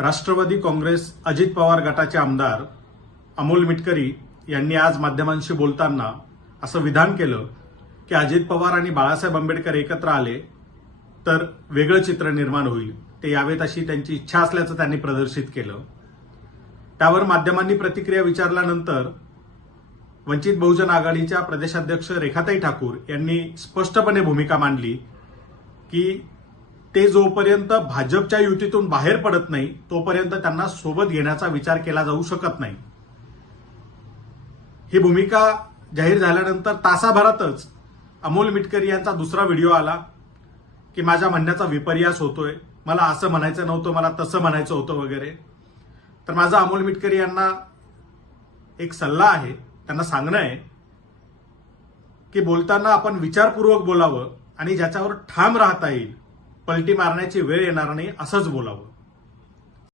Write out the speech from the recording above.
राष्ट्रवादी काँग्रेस अजित पवार गटाचे आमदार अमोल मिटकरी यांनी आज माध्यमांशी बोलताना असं विधान केलं की अजित पवार आणि बाळासाहेब आंबेडकर एकत्र आले तर वेगळं चित्र निर्माण होईल. ते यावेत अशी त्यांची इच्छा असल्याचं त्यांनी प्रदर्शित केलं. त्यावर माध्यमांनी प्रतिक्रिया विचारल्यानंतर वंचित बहुजन आघाडीच्या प्रदेशाध्यक्ष रेखाताई ठाकूर यांनी स्पष्टपणे भूमिका मांडली की ते जोपर्यंत भाजपच्या युतीतून बाहेर पडत नाही तोपर्यंत त्यांना सोबत घेण्याचा विचार केला जाऊ शकत नाही. ही भूमिका जाहीर झाल्यानंतर तासाभरातच अमोल मिटकरी यांचा दुसरा व्हिडिओ आला की माझ्या म्हणण्याचा विपर्यास होतोय. मला असं म्हणायचं नव्हतं मला तसं म्हणायचं होतं वगैरे. तर माझा अमोल मिटकरी यांना एक सल्ला आहे त्यांना सांगणं आहे की बोलताना आपण विचारपूर्वक बोलावं आणि ज्याच्यावर ठाम राहता येईल पलटी मारण्याची वेळ येणार नाही असंच बोलावं.